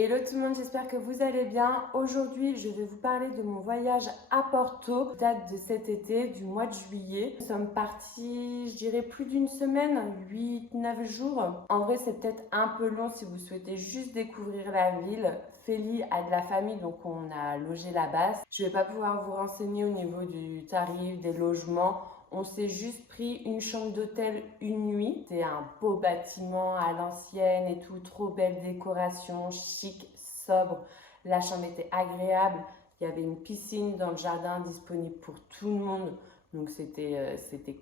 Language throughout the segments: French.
Hello tout le monde, j'espère que vous allez bien. Aujourd'hui, je vais vous parler de mon voyage à Porto, date de cet été, du mois de juillet. Nous sommes partis, je dirais plus d'une semaine, 8-9 jours. En vrai, c'est peut-être un peu long si vous souhaitez juste découvrir la ville. Félie a de la famille, donc on a logé là-bas. Je ne vais pas pouvoir vous renseigner au niveau du tarif, des logements. On s'est juste pris une chambre d'hôtel une nuit. C'est un beau bâtiment à l'ancienne et tout, trop belle décoration, chic, sobre. La chambre était agréable. Il y avait une piscine dans le jardin disponible pour tout le monde. Donc c'était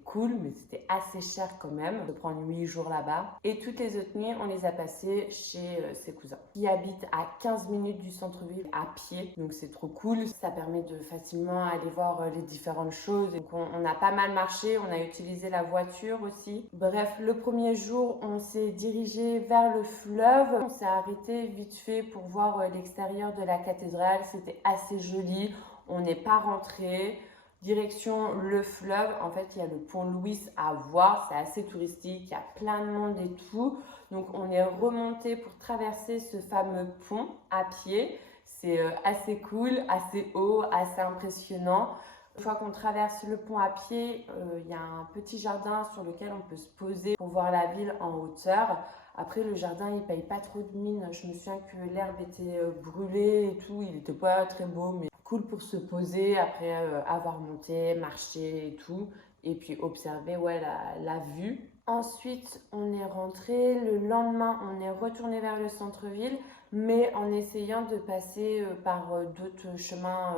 cool, mais c'était assez cher quand même de prendre 8 jours là-bas. Et toutes les autres nuits, on les a passées chez ses cousins qui habitent à 15 minutes du centre-ville à pied. Donc c'est trop cool. Ça permet de facilement aller voir les différentes choses. Donc on a pas mal marché, on a utilisé la voiture aussi. Bref, le premier jour, on s'est dirigé vers le fleuve. On s'est arrêté vite fait pour voir l'extérieur de la cathédrale. C'était assez joli. On n'est pas rentré. Direction le fleuve, en fait il y a le pont Louis à voir, c'est assez touristique, il y a plein de monde et tout. Donc on est remonté pour traverser ce fameux pont à pied. C'est assez cool, assez haut, assez impressionnant. Une fois qu'on traverse le pont à pied, il y a un petit jardin sur lequel on peut se poser pour voir la ville en hauteur. Après, le jardin, il paye pas trop de mine. Je me souviens que l'herbe était brûlée et tout. Il n'était pas très beau, mais cool pour se poser après avoir monté, marché et tout. Et puis observer ouais, la vue. Ensuite, on est rentré. Le lendemain, on est retourné vers le centre-ville, mais en essayant de passer par d'autres chemins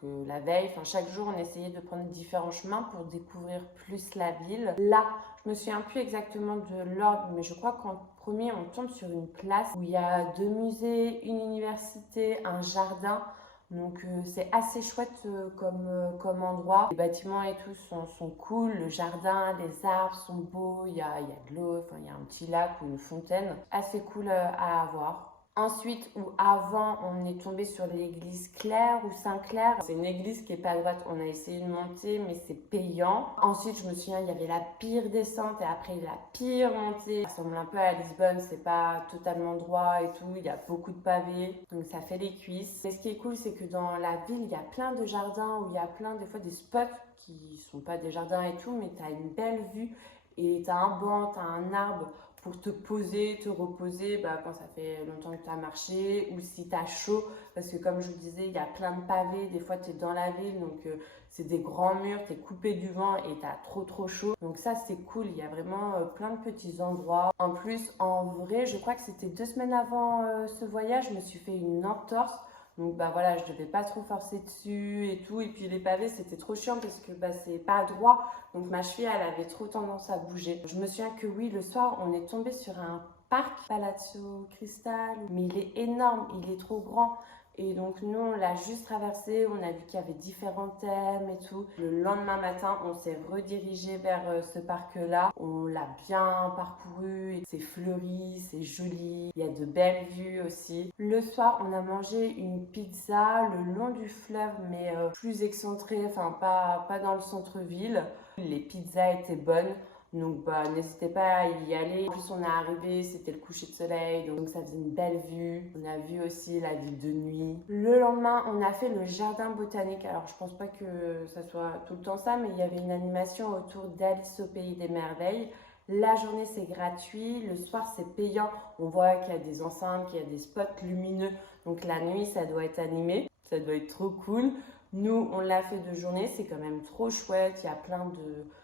que la veille. Enfin, chaque jour, on essayait de prendre différents chemins pour découvrir plus la ville. Là, je me souviens plus exactement de l'ordre, mais je crois qu'en premier, on tombe sur une place où il y a 2 musées, une université, un jardin. Donc c'est assez chouette comme endroit. Les bâtiments et tout sont cool, le jardin, les arbres sont beaux, il y a de l'eau, enfin il y a un petit lac ou une fontaine. Assez cool à avoir. Ensuite, ou avant, on est tombé sur l'église Claire ou Saint-Clair. C'est une église qui est pas droite. On a essayé de monter, mais c'est payant. Ensuite, je me souviens, il y avait la pire descente et après la pire montée. Ça ressemble un peu à Lisbonne, c'est pas totalement droit et tout. Il y a beaucoup de pavés, donc ça fait les cuisses. Mais ce qui est cool, c'est que dans la ville, il y a plein de jardins où il y a plein, des fois, des spots qui sont pas des jardins et tout, mais tu as une belle vue et tu as un banc, tu as un arbre pour te poser, te reposer quand ça fait longtemps que tu as marché ou si tu as chaud. Parce que comme je vous disais, il y a plein de pavés. Des fois, tu es dans la ville, donc c'est des grands murs, tu es coupé du vent et tu as trop chaud. Donc ça, c'est cool. Il y a vraiment plein de petits endroits. En plus, en vrai, je crois que c'était 2 semaines avant ce voyage, je me suis fait une entorse. Donc voilà, je devais pas trop forcer dessus et tout. Et puis les pavés, c'était trop chiant parce que c'est pas droit. Donc ma cheville, elle avait trop tendance à bouger. Je me souviens que oui, le soir, on est tombé sur un parc, Palazzo Cristal. Mais il est énorme, il est trop grand. Et donc nous, on l'a juste traversé, on a vu qu'il y avait différents thèmes et tout. Le lendemain matin, on s'est redirigé vers ce parc-là. On l'a bien parcouru, c'est fleuri, c'est joli, il y a de belles vues aussi. Le soir, on a mangé une pizza le long du fleuve, mais plus excentrée, enfin pas dans le centre-ville. Les pizzas étaient bonnes. Donc n'hésitez pas à y aller. En plus on est arrivé, c'était le coucher de soleil, donc ça faisait une belle vue. On a vu aussi la ville de nuit. Le lendemain, on a fait le jardin botanique. Alors je pense pas que ça soit tout le temps ça, mais il y avait une animation autour d'Alice au pays des merveilles. La journée c'est gratuit, le soir c'est payant. On voit qu'il y a des enceintes, qu'il y a des spots lumineux. Donc la nuit ça doit être animé, ça doit être trop cool. Nous, on l'a fait de journée, c'est quand même trop chouette. Il y a plein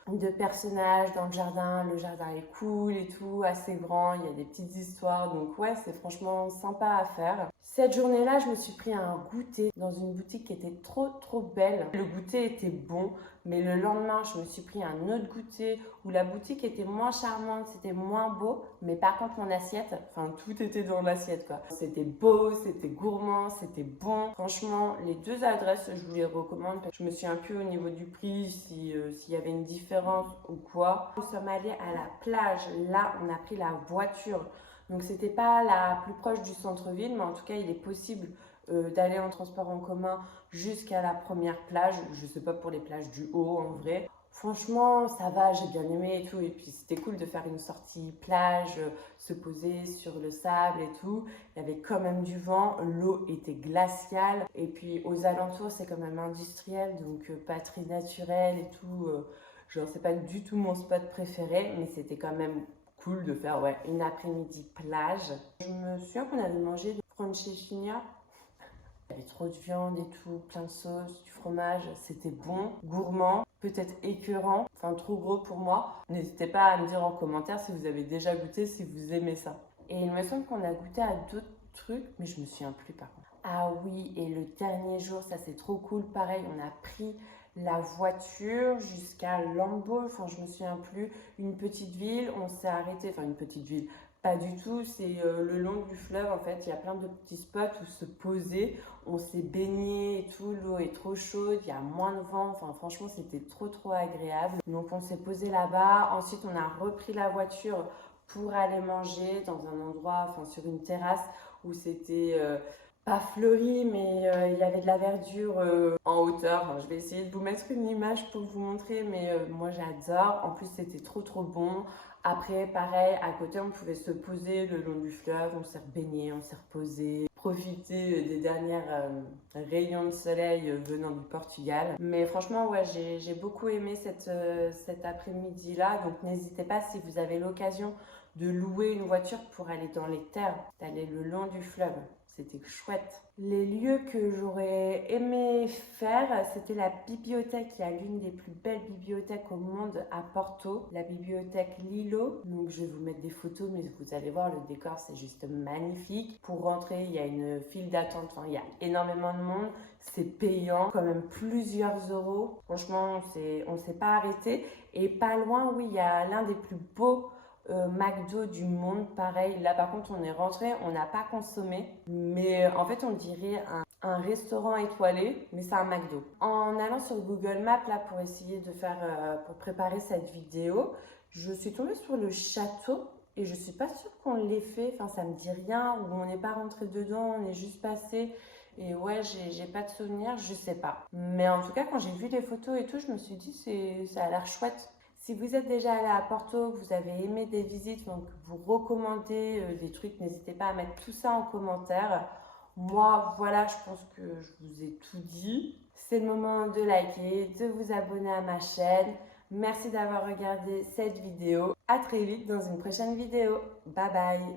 de personnages dans le jardin. Le jardin est cool et tout, assez grand. Il y a des petites histoires. Donc ouais, c'est franchement sympa à faire. Cette journée-là, je me suis pris un goûter dans une boutique qui était trop belle. Le goûter était bon, mais le lendemain, je me suis pris un autre goûter où la boutique était moins charmante, c'était moins beau. Mais par contre, mon assiette, enfin tout était dans l'assiette quoi. C'était beau, c'était gourmand, c'était bon. Franchement, les deux adresses, je vous les recommande. Je me souviens plus au niveau du prix, s'il y avait une différence ou quoi. Nous sommes allés à la plage. Là, on a pris la voiture. Donc c'était pas la plus proche du centre-ville, mais en tout cas, il est possible d'aller en transport en commun jusqu'à la première plage. Je sais pas pour les plages du haut en vrai. Franchement, ça va, j'ai bien aimé et tout. Et puis c'était cool de faire une sortie plage, se poser sur le sable et tout. Il y avait quand même du vent, l'eau était glaciale. Et puis aux alentours, c'est quand même industriel, donc pas très naturel et tout. Genre, c'est pas du tout mon spot préféré, mais c'était quand même cool de faire ouais, une après-midi plage. Je me souviens qu'on avait mangé de franceschina. Il y avait trop de viande et tout, plein de sauce, du fromage, c'était bon, gourmand, peut-être écœurant, enfin trop gros pour moi. N'hésitez pas à me dire en commentaire si vous avez déjà goûté, si vous aimez ça. Et il me semble qu'on a goûté à d'autres trucs, mais je me souviens plus par contre. Ah oui, et le dernier jour, ça c'est trop cool, pareil, on a pris la voiture jusqu'à Lambeau, enfin je me souviens plus, une petite ville, on s'est arrêté, enfin une petite ville, pas du tout, c'est le long du fleuve en fait, il y a plein de petits spots où se poser, on s'est baigné et tout, l'eau est trop chaude, il y a moins de vent, enfin franchement c'était trop agréable. Donc on s'est posé là-bas, ensuite on a repris la voiture pour aller manger dans un endroit, enfin sur une terrasse où c'était pas fleuri, mais il y avait de la verdure en hauteur. Enfin, je vais essayer de vous mettre une image pour vous montrer, mais moi j'adore. En plus, c'était trop bon. Après, pareil, à côté, on pouvait se poser le long du fleuve, on s'est baigné, on s'est reposé, profiter des dernières rayons de soleil venant du Portugal. Mais franchement, ouais, j'ai beaucoup aimé cet après-midi-là. Donc n'hésitez pas si vous avez l'occasion de louer une voiture pour aller dans les terres, d'aller le long du fleuve. C'était chouette. Les lieux que j'aurais aimé faire, c'était la bibliothèque. Il y a l'une des plus belles bibliothèques au monde à Porto, la bibliothèque Lilo. Donc je vais vous mettre des photos, mais vous allez voir, le décor c'est juste magnifique. Pour rentrer, il y a une file d'attente, enfin, il y a énormément de monde. C'est payant, quand même plusieurs euros. Franchement, on ne s'est pas arrêté. Et pas loin, oui, il y a l'un des plus beaux McDo du monde, pareil. Là, par contre, on est rentré, on n'a pas consommé, mais en fait, on dirait un restaurant étoilé, mais c'est un McDo. En allant sur Google Maps, là, pour essayer de faire, pour préparer cette vidéo, je suis tombée sur le château et je suis pas sûre qu'on l'ait fait. Enfin, ça me dit rien, ou on n'est pas rentré dedans, on est juste passé. Et ouais, j'ai pas de souvenir, je sais pas. Mais en tout cas, quand j'ai vu les photos et tout, je me suis dit, ça a l'air chouette. Si vous êtes déjà allé à Porto, que vous avez aimé des visites, donc vous recommandez des trucs, n'hésitez pas à mettre tout ça en commentaire. Moi, voilà, je pense que je vous ai tout dit. C'est le moment de liker, de vous abonner à ma chaîne. Merci d'avoir regardé cette vidéo. À très vite dans une prochaine vidéo. Bye bye.